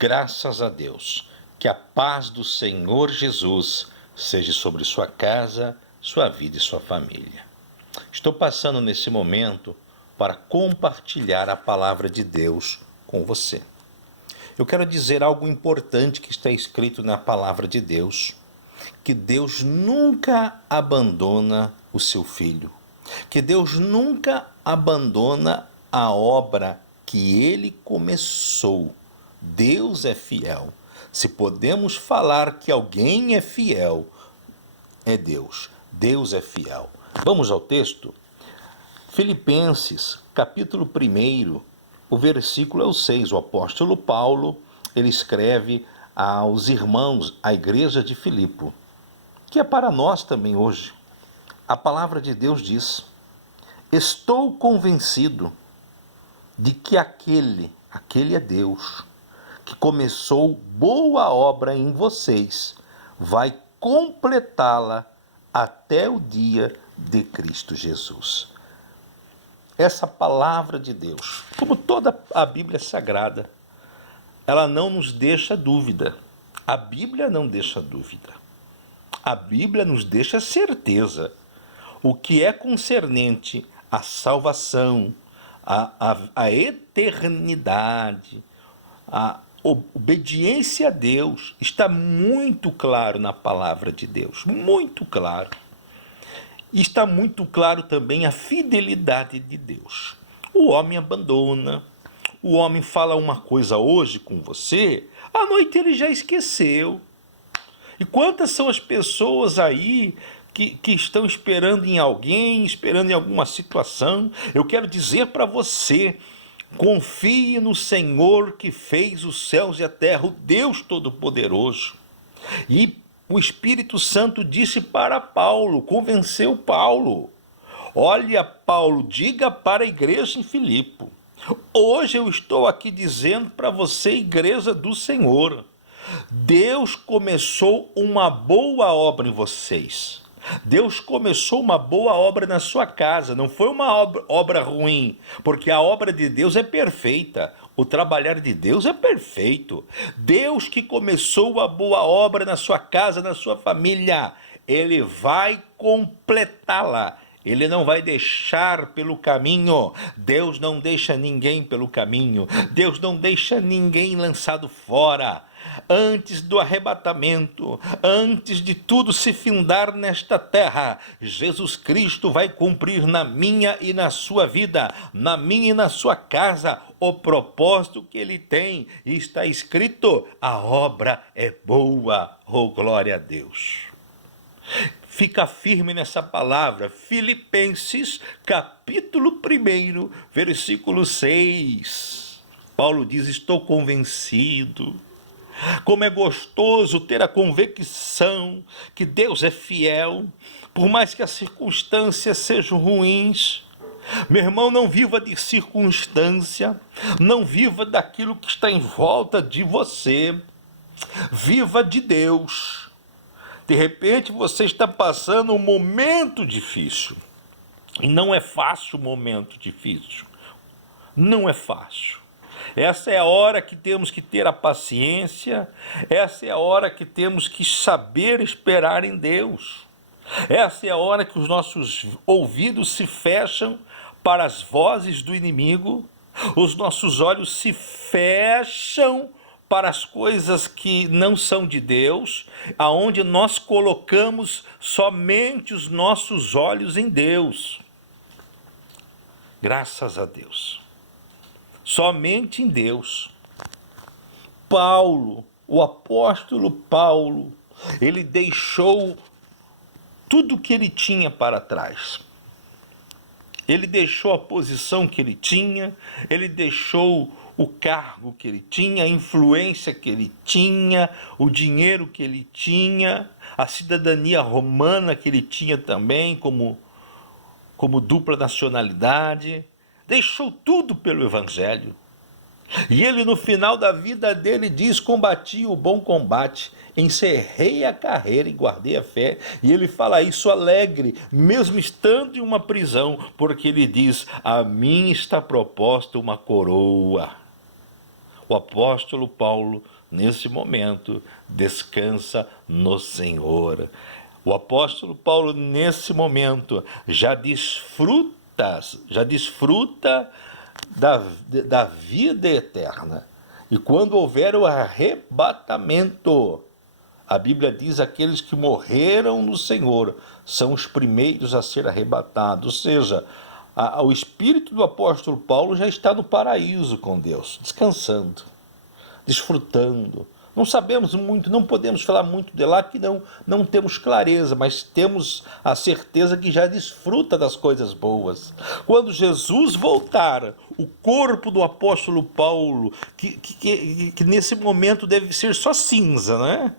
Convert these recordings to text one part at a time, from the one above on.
Graças a Deus. Que a paz do Senhor Jesus seja sobre sua casa, sua vida e sua família. Estou passando nesse momento para compartilhar a palavra de Deus com você. Eu quero dizer algo importante que está escrito na palavra de Deus, que Deus nunca abandona o seu filho, que Deus nunca abandona a obra que ele começou. Deus é fiel. Se podemos falar que alguém é fiel, é Deus. Deus é fiel. Vamos ao texto? Filipenses, capítulo 1, o versículo é o 6. O apóstolo Paulo, ele escreve aos irmãos, à igreja de Filipe, que é para nós também hoje. A palavra de Deus diz: estou convencido de que aquele é Deus, que começou boa obra em vocês, vai completá-la até o dia de Cristo Jesus. Essa palavra de Deus, como toda a Bíblia Sagrada, ela não nos deixa dúvida. A Bíblia não deixa dúvida. A Bíblia nos deixa certeza. O que é concernente à salvação, à eternidade, à obediência a Deus, está muito claro na palavra de Deus, muito claro. E está muito claro também a fidelidade de Deus. O homem abandona, o homem fala uma coisa hoje com você, à noite ele já esqueceu. E quantas são as pessoas aí que estão esperando em alguém, esperando em alguma situação? Eu quero dizer para você: confie no Senhor que fez os céus e a terra, o Deus Todo-Poderoso. E o Espírito Santo disse para Paulo, convenceu Paulo: olha, Paulo, diga para a igreja em Filipe. Hoje eu estou aqui dizendo para você, igreja do Senhor, Deus começou uma boa obra em vocês. Deus começou uma boa obra na sua casa, não foi uma obra ruim, porque a obra de Deus é perfeita, o trabalhar de Deus é perfeito. Deus que começou a boa obra na sua casa, na sua família, Ele vai completá-la. Ele não vai deixar pelo caminho. Deus não deixa ninguém pelo caminho. Deus não deixa ninguém lançado fora. Antes do arrebatamento, antes de tudo se findar nesta terra, Jesus Cristo vai cumprir na minha e na sua vida, na minha e na sua casa, o propósito que Ele tem. E está escrito: a obra é boa. Oh, glória a Deus! Fica firme nessa palavra. Filipenses, capítulo 1, versículo 6. Paulo diz: estou convencido. Como é gostoso ter a convicção que Deus é fiel, por mais que as circunstâncias sejam ruins. Meu irmão, não viva de circunstância, não viva daquilo que está em volta de você. Viva de Deus. De repente você está passando um momento difícil. E não é fácil o momento difícil. Não é fácil. Essa é a hora que temos que ter a paciência. Essa é a hora que temos que saber esperar em Deus. Essa é a hora que os nossos ouvidos se fecham para as vozes do inimigo. Os nossos olhos se fecham para as coisas que não são de Deus, aonde nós colocamos somente os nossos olhos em Deus. Graças a Deus. Somente em Deus. Paulo, o apóstolo Paulo, ele deixou tudo que ele tinha para trás. Ele deixou a posição que ele tinha, ele deixou o cargo que ele tinha, a influência que ele tinha, o dinheiro que ele tinha, a cidadania romana que ele tinha também como dupla nacionalidade. Deixou tudo pelo Evangelho. E ele, no final da vida dele, diz: combati o bom combate, encerrei a carreira e guardei a fé. E ele fala isso alegre, mesmo estando em uma prisão, porque ele diz: a mim está proposta uma coroa. O apóstolo Paulo, nesse momento, descansa no Senhor. O apóstolo Paulo, nesse momento, já desfruta da vida eterna. E quando houver o arrebatamento, a Bíblia diz: aqueles que morreram no Senhor são os primeiros a ser arrebatados. Ou seja, o espírito do apóstolo Paulo já está no paraíso com Deus, descansando, desfrutando. Não sabemos muito, não podemos falar muito de lá, que não temos clareza, mas temos a certeza que já desfruta das coisas boas. Quando Jesus voltar, o corpo do apóstolo Paulo, que nesse momento deve ser só cinza, né?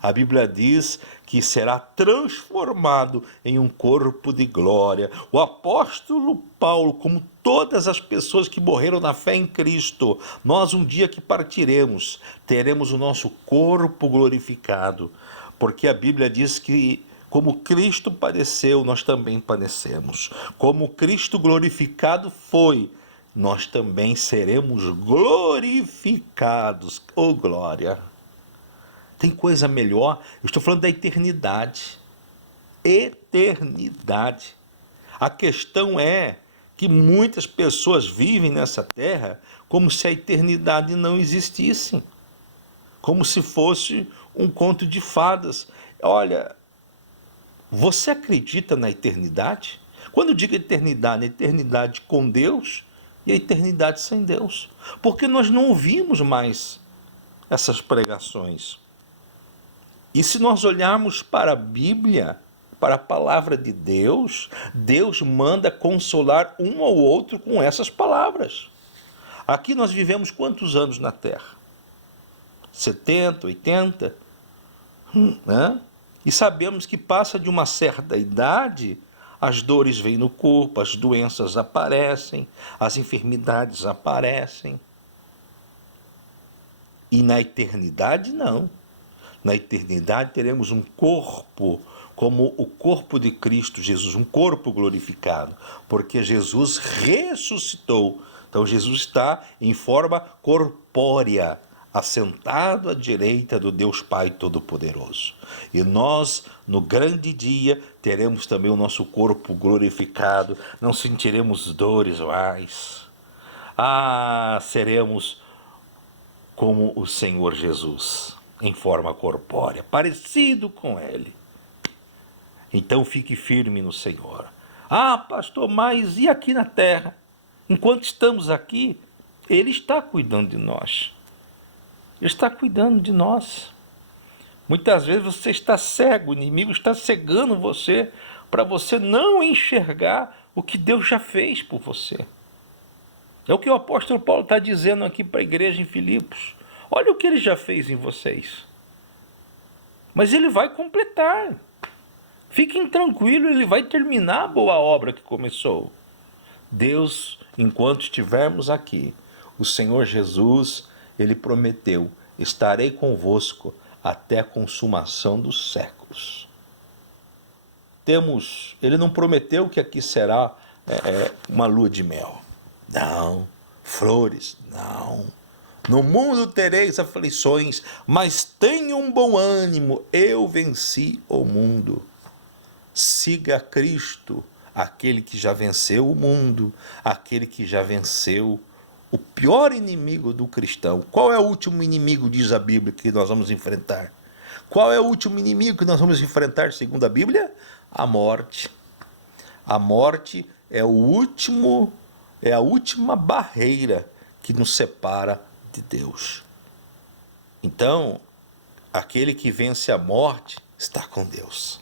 A Bíblia diz que será transformado em um corpo de glória. O apóstolo Paulo, como todas as pessoas que morreram na fé em Cristo, nós um dia que partiremos, teremos o nosso corpo glorificado, porque a Bíblia diz que como Cristo padeceu, nós também padecemos. Como Cristo glorificado foi, nós também seremos glorificados. Oh, glória! Tem coisa melhor? Eu estou falando da eternidade. Eternidade. A questão é que muitas pessoas vivem nessa terra como se a eternidade não existisse. Como se fosse um conto de fadas. Olha, você acredita na eternidade? Quando eu digo eternidade, eternidade com Deus e a eternidade sem Deus. Porque nós não ouvimos mais essas pregações. E se nós olharmos para a Bíblia, para a palavra de Deus, Deus manda consolar um ao outro com essas palavras. Aqui nós vivemos quantos anos na Terra? 70, 80? Né? E sabemos que passa de uma certa idade, as dores vêm no corpo, as doenças aparecem, as enfermidades aparecem. E na eternidade não. Na eternidade teremos um corpo como o corpo de Cristo Jesus, um corpo glorificado, porque Jesus ressuscitou. Então Jesus está em forma corpórea, assentado à direita do Deus Pai Todo-Poderoso. E nós, no grande dia, teremos também o nosso corpo glorificado, não sentiremos dores mais. Seremos como o Senhor Jesus, em forma corpórea, parecido com Ele. Então fique firme no Senhor. Pastor, mas e aqui na terra? Enquanto estamos aqui, Ele está cuidando de nós. Ele está cuidando de nós. Muitas vezes você está cego, o inimigo está cegando você, para você não enxergar o que Deus já fez por você. É o que o apóstolo Paulo está dizendo aqui para a igreja em Filipos. Olha o que Ele já fez em vocês. Mas Ele vai completar. Fiquem tranquilos, Ele vai terminar a boa obra que começou. Deus, enquanto estivermos aqui, o Senhor Jesus, Ele prometeu: estarei convosco até a consumação dos séculos. Ele não prometeu que aqui será uma lua de mel. Não. Flores. Não. No mundo tereis aflições, mas tenham bom ânimo, eu venci o mundo. Siga Cristo, aquele que já venceu o mundo, aquele que já venceu o pior inimigo do cristão. Qual é o último inimigo, diz a Bíblia, que nós vamos enfrentar? Qual é o último inimigo que nós vamos enfrentar, segundo a Bíblia? A morte. A morte é a última barreira que nos separa de Deus. Então, aquele que vence a morte está com Deus.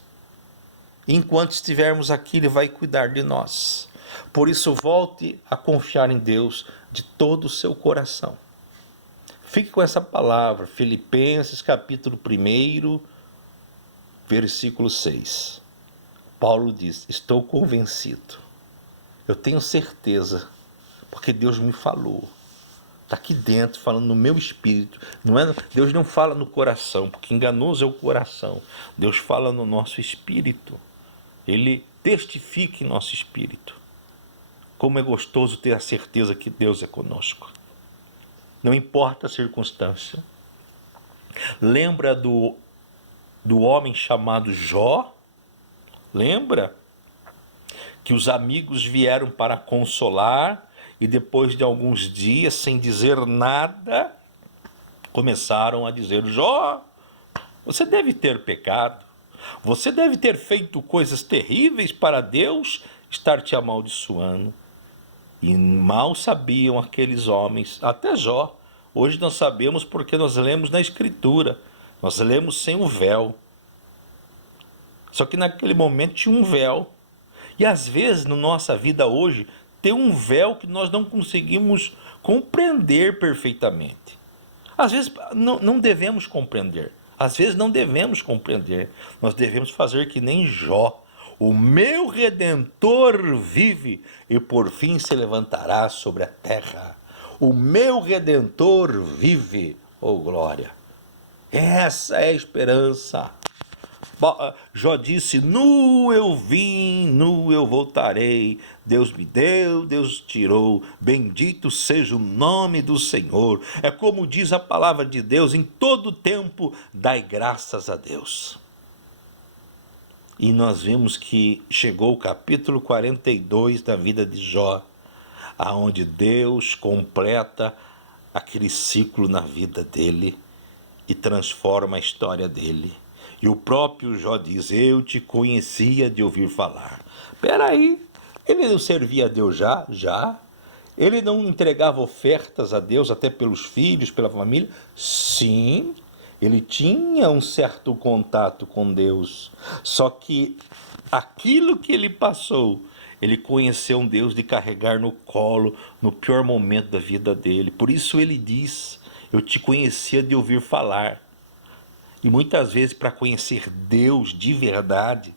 Enquanto estivermos aqui, Ele vai cuidar de nós. Por isso, volte a confiar em Deus de todo o seu coração. Fique com essa palavra, Filipenses capítulo 1, versículo 6. Paulo diz: estou convencido, eu tenho certeza, porque Deus me falou. Está aqui dentro, falando no meu espírito. Deus não fala no coração, porque enganoso é o coração. Deus fala no nosso espírito. Ele testifica em nosso espírito. Como é gostoso ter a certeza que Deus é conosco. não importa a circunstância. Lembra do homem chamado Jó? Lembra? Que os amigos vieram para consolar e depois de alguns dias, sem dizer nada, começaram a dizer: Jó, você deve ter pecado, você deve ter feito coisas terríveis para Deus estar te amaldiçoando. E mal sabiam aqueles homens, até Jó. Hoje nós sabemos porque nós lemos na Escritura, nós lemos sem o véu. Só que naquele momento tinha um véu. E às vezes, na nossa vida hoje, tem um véu que nós não conseguimos compreender perfeitamente. Às vezes não devemos compreender. Às vezes não devemos compreender. Nós devemos fazer que nem Jó. O meu Redentor vive e por fim se levantará sobre a terra. O meu Redentor vive, oh glória. Essa é a esperança. Jó disse: nu eu vim, nu eu voltarei. Deus me deu, Deus tirou. Bendito seja o nome do Senhor. É como diz a palavra de Deus: em todo tempo dai graças a Deus. E nós vimos que chegou o capítulo 42 da vida de Jó, aonde Deus completa aquele ciclo na vida dele e transforma a história dele. E o próprio Jó diz: eu te conhecia de ouvir falar. Peraí, ele não servia a Deus já? Já. Ele não entregava ofertas a Deus até pelos filhos, pela família? Sim. Ele tinha um certo contato com Deus. Só que aquilo que ele passou, ele conheceu um Deus de carregar no colo no pior momento da vida dele. Por isso ele diz: eu te conhecia de ouvir falar. E muitas vezes, para conhecer Deus de verdade,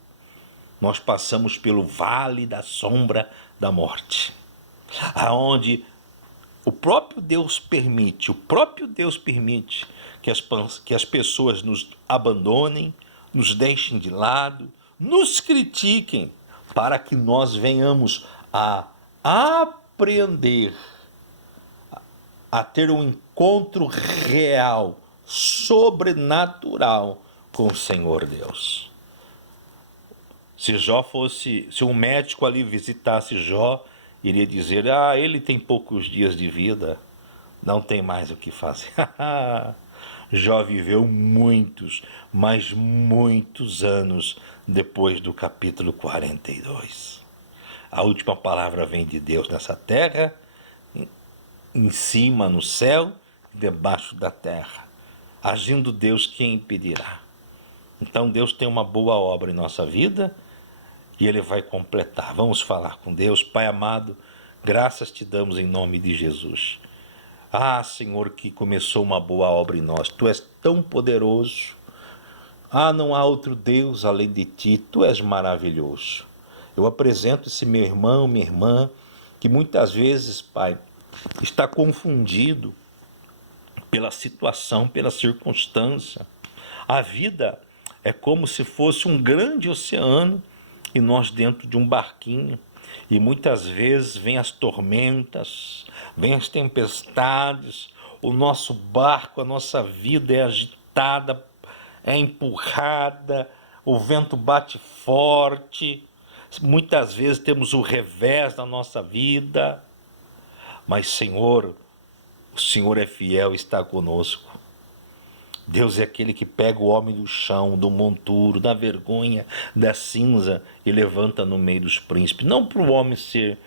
nós passamos pelo vale da sombra da morte, aonde o próprio Deus permite que as pessoas nos abandonem, nos deixem de lado, nos critiquem, para que nós venhamos a aprender a ter um encontro real, sobrenatural com o Senhor Deus. Se um médico ali visitasse Jó, iria dizer: ele tem poucos dias de vida, não tem mais o que fazer. Jó viveu muitos, mas muitos anos depois do capítulo 42. A última palavra vem de Deus nessa terra, em cima no céu, debaixo da terra. Agindo Deus, quem impedirá? Então Deus tem uma boa obra em nossa vida e Ele vai completar. Vamos falar com Deus. Pai amado, graças te damos em nome de Jesus. Senhor, que começou uma boa obra em nós. Tu és tão poderoso. Não há outro Deus além de ti. Tu és maravilhoso. Eu apresento esse meu irmão, minha irmã, que muitas vezes, Pai, está confundido pela situação, pela circunstância. A vida é como se fosse um grande oceano e nós dentro de um barquinho. E muitas vezes vêm as tormentas, vêm as tempestades, o nosso barco, a nossa vida é agitada, é empurrada, o vento bate forte. Muitas vezes temos o revés da nossa vida, mas Senhor, o Senhor é fiel e está conosco. Deus é aquele que pega o homem do chão, do monturo, da vergonha, da cinza e levanta no meio dos príncipes. Não para o homem ser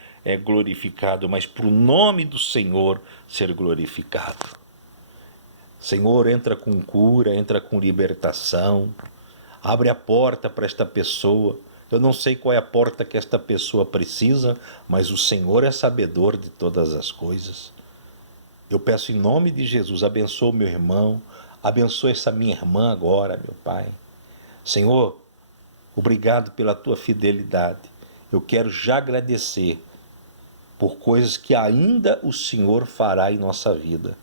glorificado, mas para o nome do Senhor ser glorificado. Senhor, entra com cura, entra com libertação. Abre a porta para esta pessoa. Eu não sei qual é a porta que esta pessoa precisa, mas o Senhor é sabedor de todas as coisas. Eu peço em nome de Jesus, abençoa o meu irmão, abençoa essa minha irmã agora, meu Pai. Senhor, obrigado pela tua fidelidade. Eu quero já agradecer por coisas que ainda o Senhor fará em nossa vida,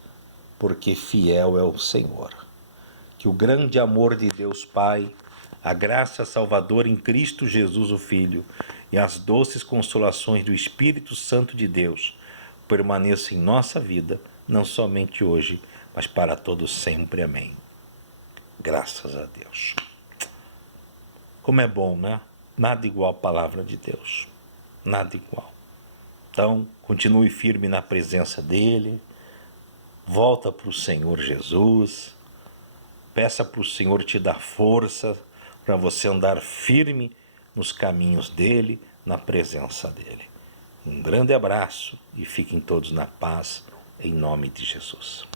porque fiel é o Senhor. Que o grande amor de Deus Pai, a graça salvadora em Cristo Jesus, o Filho, e as doces consolações do Espírito Santo de Deus permaneçam em nossa vida, não somente hoje, mas para todos sempre. Amém. Graças a Deus. Como é bom, né? Nada igual a palavra de Deus. Nada igual. Então, continue firme na presença dEle. Volta para o Senhor Jesus. Peça para o Senhor te dar força para você andar firme nos caminhos dEle, na presença dEle. Um grande abraço e fiquem todos na paz, em nome de Jesus.